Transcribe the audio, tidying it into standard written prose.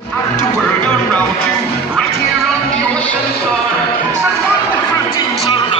And the world around you, right here on the ocean floor. Some wonderful things are